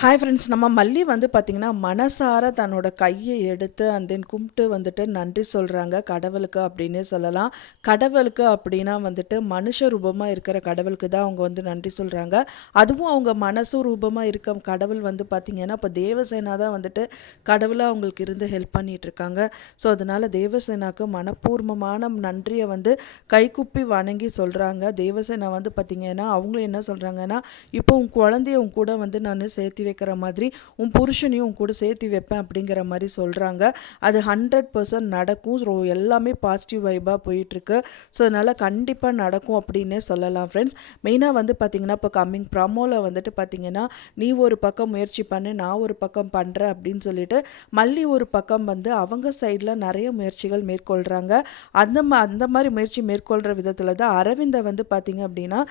Hi friends, நம்ம மல்லி வந்து பார்த்திங்கன்னா மனசார தன்னோட கையை எடுத்து அண்ட் தென் கும்பிட்டு வந்துட்டு நன்றி சொல்கிறாங்க கடவுளுக்கு அப்படின்னே சொல்லலாம். கடவுளுக்கு அப்படின்னா வந்துட்டு மனுஷ ரூபமாக இருக்கிற கடவுளுக்கு தான் அவங்க வந்து நன்றி சொல்கிறாங்க. அதுவும் அவங்க மனசு ரூபமாக இருக்க கடவுள் வந்து பார்த்திங்கன்னா இப்போ தேவசேனா தான் வந்துட்டு கடவுளாக அவங்களுக்கு இருந்து ஹெல்ப் பண்ணிகிட்ருக்காங்க. ஸோ அதனால் தேவசேனாவுக்கு மனப்பூர்வமான நன்றியை வந்து கைக்குப்பி வணங்கி சொல்கிறாங்க. தேவசேனா வந்து பார்த்திங்கன்னா அவங்களும் என்ன சொல்கிறாங்கன்னா, இப்போ உன் குழந்தைய உன் கூட வந்து நான் சேர்த்து வைக்கிற மாதிரி உன் புருஷனையும் உன் கூட சேர்த்து வைப்பேன் அப்படிங்கிற மாதிரி சொல்கிறாங்க. அது 100% நடக்கும். எல்லாமே பாசிட்டிவ் வைபாக போயிட்டுருக்கு. ஸோ அதனால் கண்டிப்பாக நடக்கும் அப்படின்னே சொல்லலாம் ஃப்ரெண்ட்ஸ். மெயினாக வந்து பார்த்திங்கன்னா இப்போ கம்மிங் ப்ரமோவில் வந்துட்டு பார்த்திங்கன்னா, நீ ஒரு பக்கம் முயற்சி பண்ணு, நான் ஒரு பக்கம் பண்ணுறேன் அப்படின்னு சொல்லிட்டு மல்லி ஒரு பக்கம் வந்து அவங்க சைடில் நிறைய முயற்சிகள் மேற்கொள்கிறாங்க. அந்த மாதிரி முயற்சி மேற்கொள்கிற விதத்தில் தான் அரவிந்தை வந்து பார்த்திங்க அப்படின்னா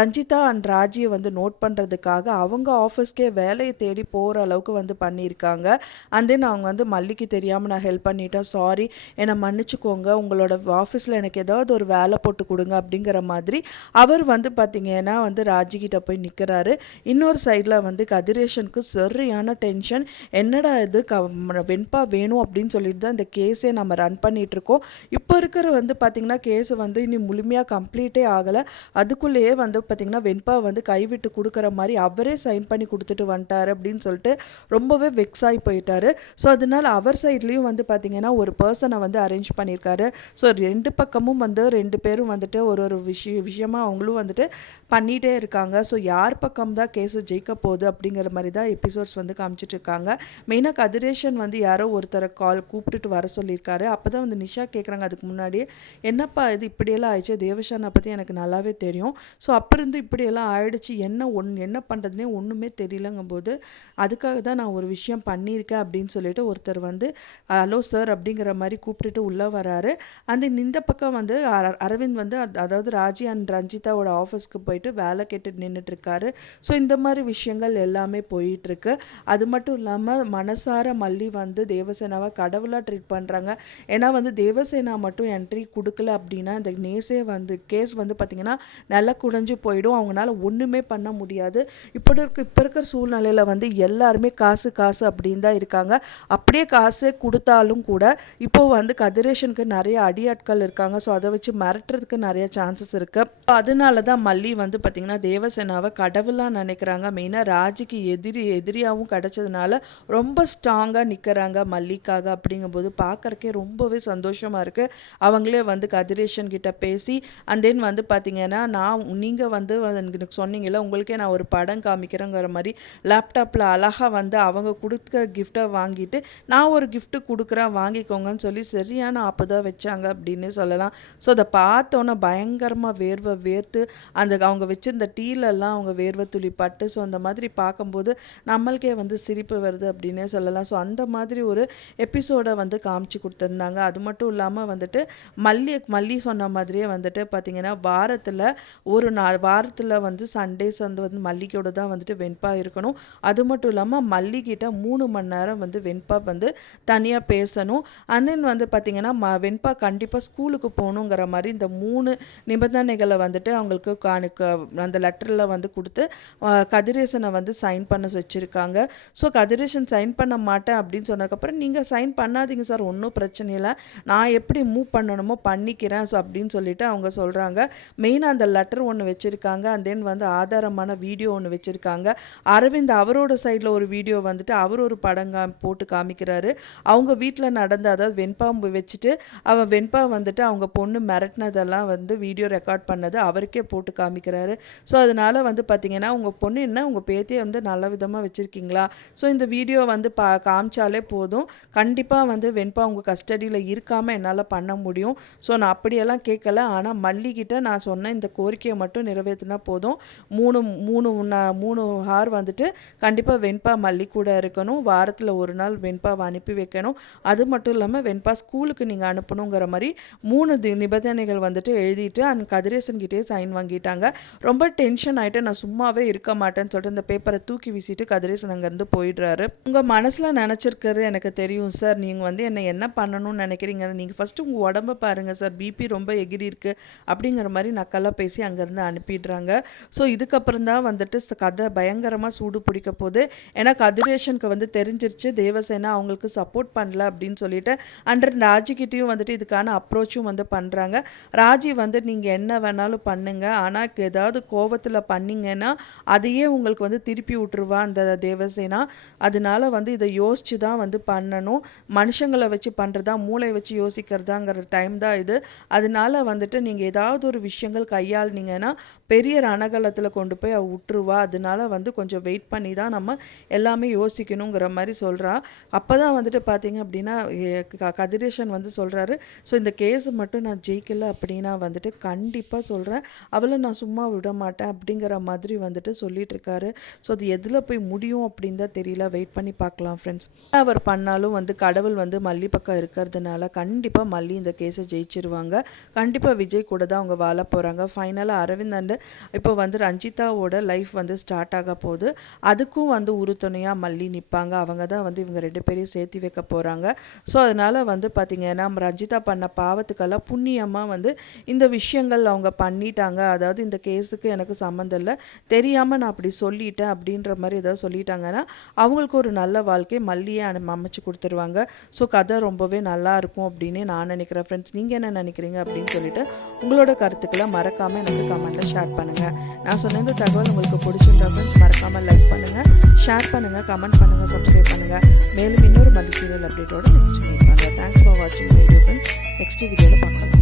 ரஞ்சிதா அண்ட் ராஜியை வந்து நோட் பண்ணுறதுக்காக அவங்க ஆஃபீஸ்க்கே வேலையை தேடி போகிற அளவுக்கு வந்து பண்ணியிருக்காங்க. அண்ட் தென் அவங்க வந்து மல்லிக்கு தெரியாமல் நான் ஹெல்ப் பண்ணிட்டேன், சாரி என்னை மன்னிச்சுக்கோங்க, உங்களோட ஆஃபீஸில் எனக்கு ஏதாவது ஒரு வேலை போட்டு கொடுங்க அப்படிங்கிற மாதிரி அவர் வந்து பார்த்திங்கன்னா வந்து ராஜிக்கிட்ட போய் நிற்கிறாரு. இன்னொரு சைடில் வந்து கதிரேஷனுக்கு சரியான டென்ஷன். என்னடா இது வெண்பா வேணும் அப்படின்னு சொல்லிட்டு தான் இந்த கேஸே நம்ம ரன் பண்ணிகிட்ருக்கோம். இப்போ இருக்கிற வந்து பார்த்திங்கன்னா கேஸு வந்து இனி முழுமையாக கம்ப்ளீட்டே ஆகலை. அதுக்குள்ளேயே வந்து பார்த்திங்கன்னா வெண்பா வந்து கைவிட்டு கொடுக்குற மாதிரி அவரே சைன் பண்ணி கொடுத்துட்டு வந்துட்டார் அப்படின்னு சொல்லிட்டு ரொம்பவே வெக்ஸ் ஆகி போயிட்டாரு. ஸோ அதனால் அவர் சைட்லேயும் வந்து பார்த்திங்கன்னா ஒரு பர்சனை வந்து அரேஞ்ச் பண்ணியிருக்காரு. ஸோ ரெண்டு பக்கமும் வந்து ரெண்டு பேரும் வந்துட்டு ஒரு ஒரு விஷயமா அவங்களும் வந்துட்டு பண்ணிகிட்டே இருக்காங்க. ஸோ யார் பக்கம் தான் கேஸு ஜெயிக்க போகுது அப்படிங்கிற மாதிரி தான் எபிசோட்ஸ் வந்து காமிச்சிட்டு இருக்காங்க. மெயினாக கதிரேஷன் வந்து யாரோ ஒருத்தரை கூப்பிட்டுட்டு வர சொல்லியிருக்காரு. அப்போ தான் வந்து நிஷா கேட்குறாங்க அதுக்கு முன்னாடியே, என்னப்பா இது இப்படியெல்லாம் ஆயிடுச்சு, தேவஷானை பற்றி எனக்கு நல்லாவே தெரியும், ஸோ அப்போ இருந்து இப்படியெல்லாம் ஆயிடுச்சு, என்ன பண்ணுறதுனே ஒன்றுமே தெரியலங்கும்போது அதுக்காக தான் நான் ஒரு விஷயம் பண்ணியிருக்கேன் அப்படின்னு சொல்லிட்டு ஒருத்தர் வந்து ஹலோ சார் அப்படிங்கிற மாதிரி கூப்பிட்டுட்டு உள்ளே வராரு. அந்த இந்த பக்கம் வந்து அரவிந்த் வந்து அதாவது ராஜி அண்ட் ரஞ்சிதாவோட ஆஃபீஸ்க்கு போயிட்டு வேலை கேட்டு நின்றுட்டுருக்காரு. ஸோ இந்த மாதிரி விஷயங்கள் எல்லாமே போயிட்டுருக்கு. அது மட்டும் இல்லாமல் மனசார மல்லி வந்து தேவசேனாவை கடவுளாக ட்ரீட் பண்ணுறாங்க. ஏன்னா வந்து தேவசேனா மட்டும் என்ட்ரி கொடுக்கல அப்படின்னா இந்த கேஸ் வந்து பார்த்திங்கன்னா நல்லா குறைஞ்சு போயிடும். அவங்களால ஒன்றுமே பண்ண முடியாது. இப்போ இருக்கிற சூழ்நிலையில் வந்து எல்லாருமே காசு காசு அப்படின்னு தான் இருக்காங்க. அப்படியே காசே கொடுத்தாலும் கூட இப்போது வந்து கதிரேஷனுக்கு நிறைய அடியாட்கள் இருக்காங்க. ஸோ அதை வச்சு மிரட்டுறதுக்கு நிறைய சான்சஸ் இருக்குது. அதனால தான் மல்லி வந்து பார்த்திங்கன்னா தேவசேனாவை கடவுளாக நினைக்கிறாங்க. மெயினாக ராஜிக்கு எதிரியாகவும் கிடச்சதுனால ரொம்ப ஸ்ட்ராங்காக நிற்கிறாங்க மல்லிக்காக. அப்படிங்கும்போது பார்க்குறக்கே ரொம்பவே சந்தோஷமாக இருக்குது. அவங்களே வந்து கதிரேஷன் கிட்ட பேசி அண்ட் தென் வந்து பார்த்திங்கன்னா நீங்கள் வந்து எனக்கு சொன்னீங்கல்ல, உங்களுக்கே நான் ஒரு படம் காமிக்கிறேங்கிற மாதிரி லேப்டாப்பில் அழகாக வந்து அவங்க கொடுக்க கிஃப்டை வாங்கிட்டு நான் ஒரு கிஃப்ட்டு கொடுக்குறேன் வாங்கிக்கோங்கன்னு சொல்லி சரியான ஆப்பு தான் வச்சாங்க அப்படின்னு சொல்லலாம். ஸோ அதை பார்த்தோன்னே பயங்கரமாக வேர்த்து அவங்க வச்சிருந்த டீலெல்லாம் அவங்க வேர்வை துளி பட்டு, ஸோ அந்த மாதிரி பார்க்கும்போது நம்மளுக்கே வந்து சிரிப்பு வருது அப்படின்னே சொல்லலாம். ஸோ அந்த மாதிரி ஒரு எபிசோடை வந்து காமிச்சு கொடுத்துருந்தாங்க. அது மட்டும் இல்லாமல் வந்துட்டு மல்லி சொன்ன மாதிரியே வந்துட்டு பார்த்திங்கன்னா வாரத்தில் வந்து சண்டேஸ் வந்து மல்லிக்கோட தான் வந்துட்டு வெண்பா இருக்கணும். அது மட்டும் இல்லாமல் மல்லிகிட்ட 3 மணி நேரம் வந்து வெண்பா வந்து தனியாக பேசணும். அண்ட் தென் வந்து பார்த்திங்கன்னா வெண்பா கண்டிப்பாக ஸ்கூலுக்கு போகணுங்கிற மாதிரி இந்த 3 நிபந்தனைகளை வந்துட்டு அவங்களுக்கு அந்த லெட்டரில் வந்து கொடுத்து கதிரேசனை வந்து சைன் பண்ண வச்சுருக்காங்க. ஸோ கதிரேசன் சைன் பண்ண மாட்டேன் அப்படின்னு சொன்னதுக்கப்புறம் நீங்கள் சைன் பண்ணாதீங்க சார், ஒன்றும் பிரச்சனை இல்லை, நான் எப்படி மூவ் பண்ணணுமோ பண்ணிக்கிறேன் ஸோ அப்படின்னு சொல்லிட்டு அவங்க சொல்கிறாங்க. மெயினாக அந்த லெட்டர் ஒன்று வச்சுருக்காங்க. அண்ட் தென் வந்து ஆதாரமான வீடியோ ஒன்று வச்சுருக்காங்க. அரவிந்த் அவரோட சைடில் ஒரு வீடியோ வந்துட்டு அவர் ஒரு படம் போட்டு காமிக்கிறாரு. அவங்க வீட்டில் நடந்த, அதாவது வெண்பா வச்சுட்டு வெண்பா வந்துட்டு அவங்க பொண்ணு மிரட்டினதெல்லாம் வந்து வீடியோ ரெக்கார்ட் பண்ணது அவருக்கே போட்டு காமிக்கிறாரு. ஸோ அதனால் வந்து பார்த்திங்கன்னா உங்கள் பொண்ணு என்ன உங்கள் பேத்தியை வந்து நல்ல விதமாக வச்சுருக்கீங்களா, ஸோ இந்த வீடியோ வந்து காமிச்சாலே போதும், கண்டிப்பாக வந்து வெண்பா உங்கள் கஸ்டடியில் இருக்காமல் என்னால் பண்ண முடியும். ஸோ நான் அப்படியெல்லாம் கேட்கல, ஆனால் மல்லிகிட்ட நான் சொன்ன இந்த கோரிக்கையை மட்டும் நிறைவேற்றினா போதும், 3 ஹார் வந்துட்டு கண்டிப்பாக வெண்பா மல்லி கூட இருக்கணும், வாரத்தில் ஒரு நாள் வெண்பாவை அனுப்பி வைக்கணும், அது மட்டும் இல்லாமல் வெண்பா ஸ்கூலுக்கு நீங்கள் அனுப்பணுங்கிற மாதிரி 3 நிபந்தனைகள் வந்துட்டு எழுதிட்டு அந்த கதிரேசன் கிட்டே சைன் வாங்கிட்டாங்க. ரொம்ப டென்ஷன் ஆகிட்டு நான் சும்மாவே இருக்க மாட்டேன்னு சொல்லிட்டு அந்த பேப்பரை தூக்கி வீசிட்டு கதிரேசன் அங்கேருந்து போயிடுறாரு. உங்கள் மனசில் நினச்சிருக்கிறது எனக்கு தெரியும் சார், நீங்கள் வந்து என்ன பண்ணணும்னு நினைக்கிறீங்க, நீங்கள் ஃபஸ்ட்டு உங்கள் உடம்பை பாருங்கள் சார், பிபி ரொம்ப எகிரி இருக்குது அப்படிங்கிற மாதிரி நக்கலாக பேசி அங்கேருந்து அனுப்பிடுறாங்க. ஸோ இதுக்கப்புறம் தான் வந்துட்டு கதை பயங்கரமாக சூடு முடிக்க போகுது. ஏன்னா கதிரேஷனுக்கு வந்து தெரிஞ்சிருச்சு தேவசேனா அவங்களுக்கு சப்போர்ட் பண்ணல அப்படின்னு சொல்லிட்டு. அண்ட் ராஜிக்கிட்டேயும் வந்துட்டு இதுக்கான அப்ரோச்சும் வந்து பண்ணுறாங்க. ராஜி வந்து நீங்கள் என்ன வேணாலும் பண்ணுங்க, ஆனால் ஏதாவது கோவத்தில் பண்ணிங்கன்னா அதையே உங்களுக்கு வந்து திருப்பி விட்டுருவா அந்த தேவசேனா. அதனால வந்து இதை யோசிச்சு தான் வந்து பண்ணணும். மனுஷங்களை வச்சு பண்ணுறதா மூளை வச்சு யோசிக்கிறதாங்கிற டைம் தான் இது. அதனால வந்துட்டு நீங்கள் ஏதாவது ஒரு விஷயங்கள் கையாளுனீங்கன்னா பெரிய ரணகலத்தில் கொண்டு போய் அவ விட்டுருவா. அதனால வந்து கொஞ்சம் வெயிட் பண்ணி தான் நம்ம எல்லாமே யோசிக்கணுங்கிற மாதிரி சொல்கிறா. அப்போ தான் வந்துட்டு பார்த்தீங்க அப்படின்னா கதிரேஷன் வந்து சொல்கிறாரு, ஸோ இந்த கேஸை மட்டும் நான் ஜெயிக்கலை அப்படின்னா வந்துட்டு கண்டிப்பாக சொல்கிறேன் அவளை நான் சும்மா விட மாட்டேன் அப்படிங்கிற மாதிரி வந்துட்டு சொல்லிட்டு இருக்காரு. ஸோ அது எதில் போய் முடியும் அப்படின்னு தான் தெரியல. வெயிட் பண்ணி பார்க்கலாம் ஃப்ரெண்ட்ஸ். அவர் பண்ணாலும் வந்து கடவுள் வந்து மல்லி பக்கம் இருக்கிறதுனால கண்டிப்பாக மல்லி இந்த கேஸை ஜெயிச்சிருவாங்க. கண்டிப்பாக விஜய் கூட தான் அவங்க வாழ போகிறாங்க. ஃபைனலாக அரவிந்த் அண்டு இப்போ வந்து ரஞ்சிதாவோட லைஃப் வந்து ஸ்டார்ட் ஆக போகுது. அதுக்கும் வந்து உறுதுணையாக மல்லி நிற்பாங்க. அவங்க தான் வந்து இவங்க 2 பேரையும் சேர்த்து வைக்க போகிறாங்க. ஸோ அதனால் வந்து பார்த்திங்கன்னா ரஞ்சிதா பண்ண பாவத்துக்கெல்லாம் புண்ணியமாக வந்து இந்த விஷயங்கள் அவங்க பண்ணிட்டாங்க. அதாவது இந்த கேஸுக்கு எனக்கு சம்மந்தம் இல்லை, தெரியாமல் நான் அப்படி சொல்லிட்டேன் அப்படின்ற மாதிரி ஏதாவது சொல்லிட்டாங்கன்னா அவங்களுக்கு ஒரு நல்ல வாழ்க்கை மல்லியே அமைச்சு கொடுத்துருவாங்க. ஸோ கதை ரொம்பவே நல்லா இருக்கும் அப்படின்னு நான் நினைக்கிறேன். ஃப்ரெண்ட்ஸ், நீங்கள் என்ன நினைக்கிறீங்க அப்படின்னு சொல்லிட்டு உங்களோட கருத்துக்களை மறக்காமல் எனக்கு கமெண்ட்டில் ஷேர் பண்ணுங்கள். நான் சொன்ன இந்த தகவல் உங்களுக்கு பிடிச்சிருந்தா ஃப்ரெண்ட்ஸ் மறக்காமல் லைக் பண்ணுங்கள், ஷேர் பண்ணுங்கள், கமெண்ட் பண்ணுங்கள், சப்ஸ்கிரைப் பண்ணுங்கள். மேலும் இன்னொரு மல்லி சீரியல் அப்டேட்டோட நெக்ஸ்ட் மீட் பண்ணுறேன். தேங்க்ஸ் ஃபார் வாட்சிங் மை டியர் ஃப்ரெண்ட்ஸ். நெக்ஸ்ட் வீடியோவில் பார்க்கலாம்.